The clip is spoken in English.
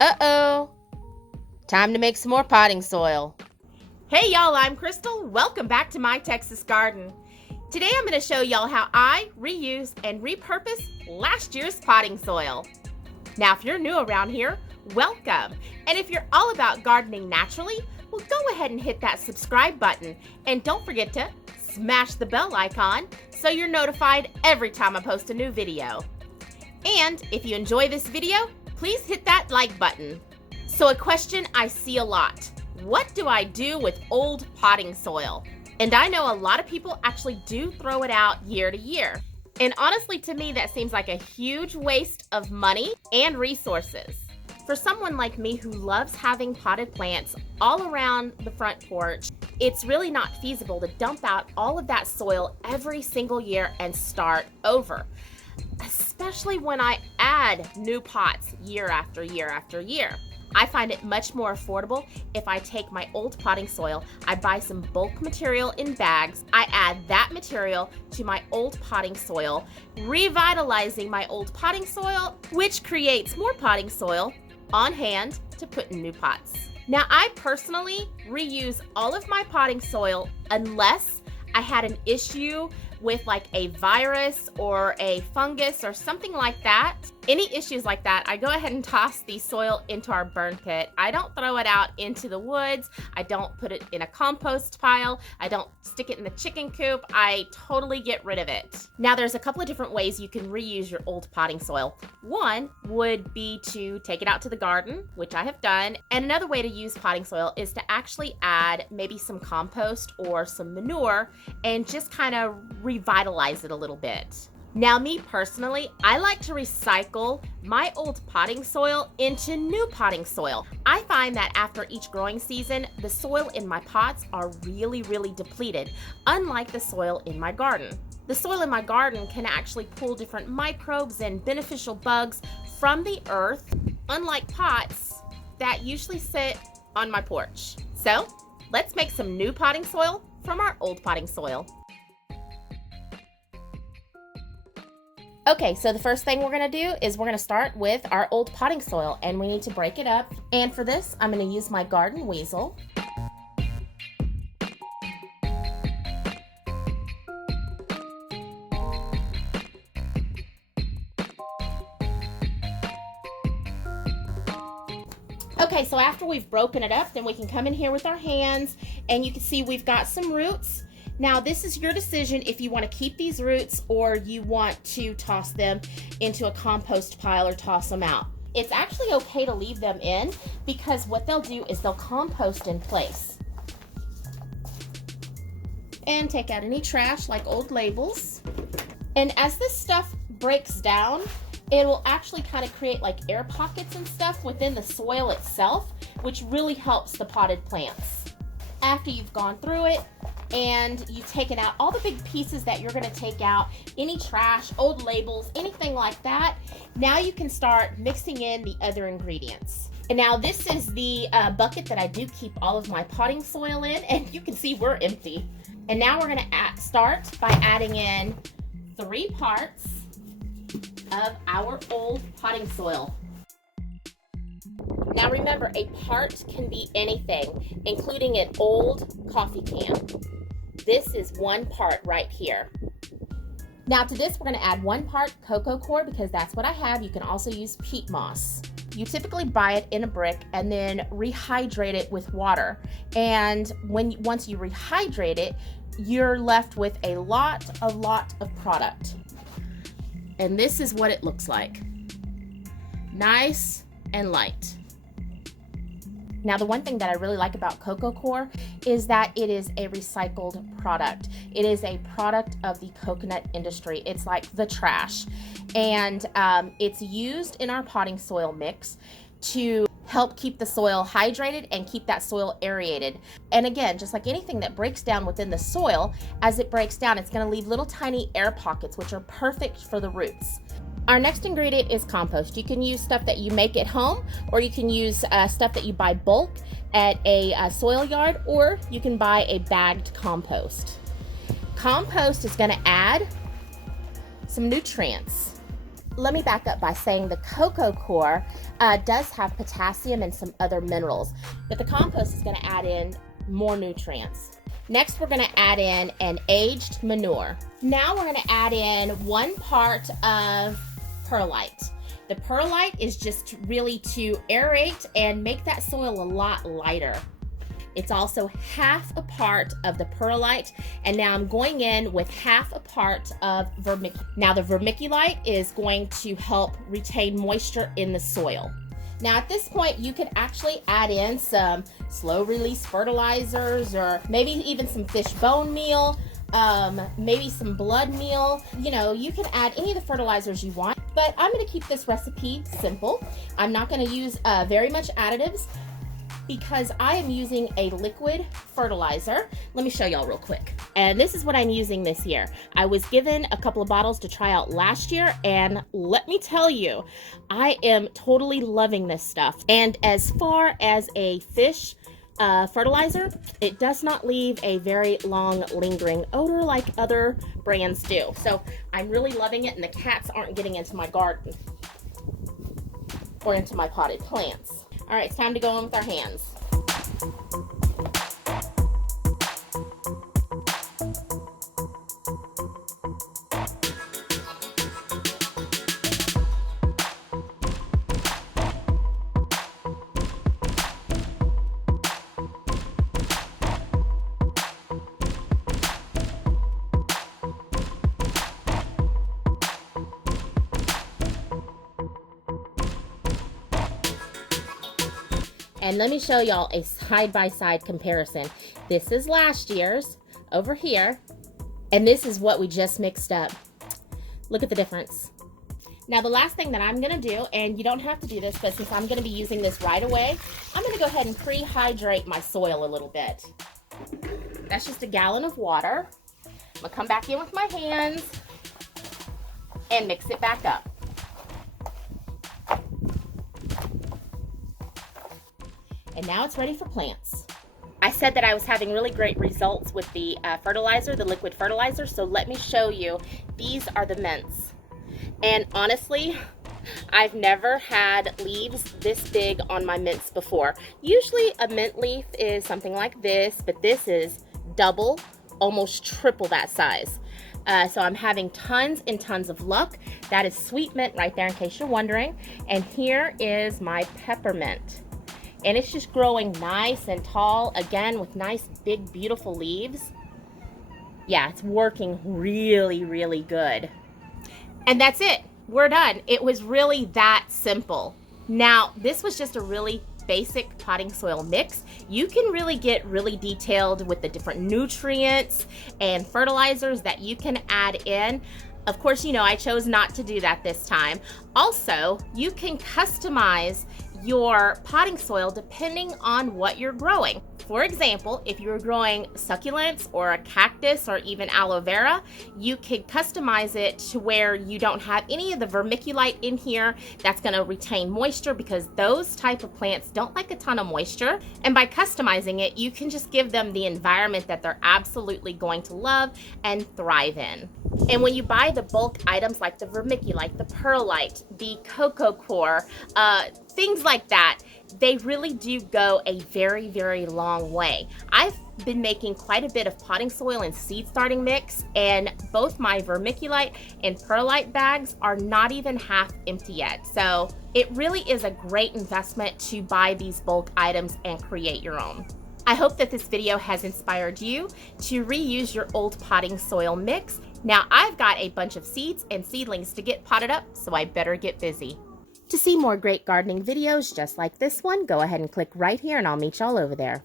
Uh-oh. Time to make some more potting soil. Hey y'all, I'm Krystal. Welcome back to my Texas garden. Today I'm going to show y'all how I reuse and repurpose last year's potting soil. Now if you're new around here, welcome. And if you're all about gardening naturally, well, go ahead and hit that subscribe button. And don't forget to smash the bell icon so you're notified every time I post a new video. And if you enjoy this video, please hit that like button. So a question I see a lot: what do I do with old potting soil? And I know a lot of people actually do throw it out year to year. And honestly, to me, that seems like a huge waste of money and resources. For someone like me who loves having potted plants all around the front porch, it's really not feasible to dump out all of that soil every single year and start over, especially when I add new pots year after year after year. I find it much more affordable if I take my old potting soil, I buy some bulk material in bags, I add that material to my old potting soil, revitalizing my old potting soil, which creates more potting soil on hand to put in new pots. Now, I personally reuse all of my potting soil unless I had an issue with like a virus or a fungus or something like that. Any issues like that, I go ahead and toss the soil into our burn pit. I don't throw it out into the woods. I don't put it in a compost pile. I don't stick it in the chicken coop. I totally get rid of it. Now, there's a couple of different ways you can reuse your old potting soil. One would be to take it out to the garden, which I have done. And another way to use potting soil is to actually add maybe some compost or some manure and just kind of revitalize it a little bit. Now, me personally, I like to recycle my old potting soil into new potting soil. I find that after each growing season, the soil in my pots are really depleted, unlike the soil in my garden. The soil in my garden can actually pull different microbes and beneficial bugs from the earth, unlike pots that usually sit on my porch. So, let's make some new potting soil from our old potting soil. Okay, so the first thing we're going to do is we're going to start with our old potting soil, and we need to break it up. And for this, I'm going to use my garden weasel. Okay, so after we've broken it up, then we can come in here with our hands, and you can see we've got some roots. Now, this is your decision if you want to keep these roots or you want to toss them into a compost pile or toss them out. It's actually okay to leave them in because what they'll do is they'll compost in place. And take out any trash like old labels. And as this stuff breaks down, it will actually kind of create like air pockets and stuff within the soil itself, which really helps the potted plants. After you've gone through it, and you've taken out all the big pieces that you're going to take out, any trash, old labels, anything like that, now you can start mixing in the other ingredients. And now this is the bucket that I do keep all of my potting soil in, and you can see we're empty. And now we're going to start by adding in 3 parts of our old potting soil. Now remember, a part can be anything, including an old coffee can. This is 1 part right here. Now to this, we're going to add 1 part cocoa coir because that's what I have. You can also use peat moss. You typically buy it in a brick and then rehydrate it with water. And once you rehydrate it, you're left with a lot of product. And this is what it looks like. Nice and light. Now, the one thing that I really like about cocoa coir is that it is a recycled product. It is a product of the coconut industry. It's like the trash. And it's used in our potting soil mix to help keep the soil hydrated and keep that soil aerated. And again, just like anything that breaks down within the soil, as it breaks down, it's going to leave little tiny air pockets, which are perfect for the roots. Our next ingredient is compost. You can use stuff that you make at home, or you can use stuff that you buy bulk at a soil yard, or you can buy a bagged compost. Compost is going to add some nutrients. let me back up by saying the cocoa coir does have potassium and some other minerals, but the compost is going to add in more nutrients. Next, we're going to add in an aged manure. Now we're going to add in 1 part of perlite. The perlite is just really to aerate and make that soil a lot lighter. It's also half a part of the perlite, and now I'm going in with half a part of vermiculite. Now the vermiculite is going to help retain moisture in the soil. Now at this point, you could actually add in some slow release fertilizers, or maybe even some fish bone meal, maybe some blood meal. You know, you can add any of the fertilizers you want, but I'm going to keep this recipe simple. I'm not going to use very much additives, because I am using a liquid fertilizer. Let me show y'all real quick. And this is what I'm using this year. I was given a couple of bottles to try out last year, and let me tell you, I am totally loving this stuff. And as far as a fish fertilizer, it does not leave a very long lingering odor like other brands do. So I'm really loving it, and the cats aren't getting into my garden or into my potted plants. All right, it's time to go in with our hands. And let me show y'all a side-by-side comparison. This is last year's over here, and this is what we just mixed up. Look at the difference. Now the last thing that I'm gonna do, and you don't have to do this, but since I'm gonna be using this right away, I'm gonna go ahead and pre-hydrate my soil a little bit. That's just 1 gallon of water. I'm gonna come back in with my hands and mix it back up. And now it's ready for plants. I said that I was having really great results with the fertilizer, the liquid fertilizer, so let me show you. These are the mints. And honestly, I've never had leaves this big on my mints before. Usually a mint leaf is something like this, but this is double, almost triple that size. So I'm having tons and tons of luck. That is sweet mint right there, in case you're wondering. And here is my peppermint. And it's just growing nice and tall, again, with nice, big, beautiful leaves. Yeah, it's working really, really good. And that's it. We're done. It was really that simple. Now, this was just a really basic potting soil mix. You can really get really detailed with the different nutrients and fertilizers that you can add in. Of course, you know, I chose not to do that this time. Also, you can customize your potting soil depending on what you're growing. For example, if you're growing succulents or a cactus or even aloe vera, you could customize it to where you don't have any of the vermiculite in here. That's going to retain moisture, because those type of plants don't like a ton of moisture. And by customizing it, you can just give them the environment that they're absolutely going to love and thrive in. And when you buy the bulk items like the vermiculite, the perlite, the cocoa coir, things like that, they really do go a very, very long way. I've been making quite a bit of potting soil and seed starting mix, and both my vermiculite and perlite bags are not even half empty yet. So it really is a great investment to buy these bulk items and create your own. I hope that this video has inspired you to reuse your old potting soil mix. Now I've got a bunch of seeds and seedlings to get potted up, so I better get busy. To see more great gardening videos just like this one, go ahead and click right here and I'll meet y'all over there.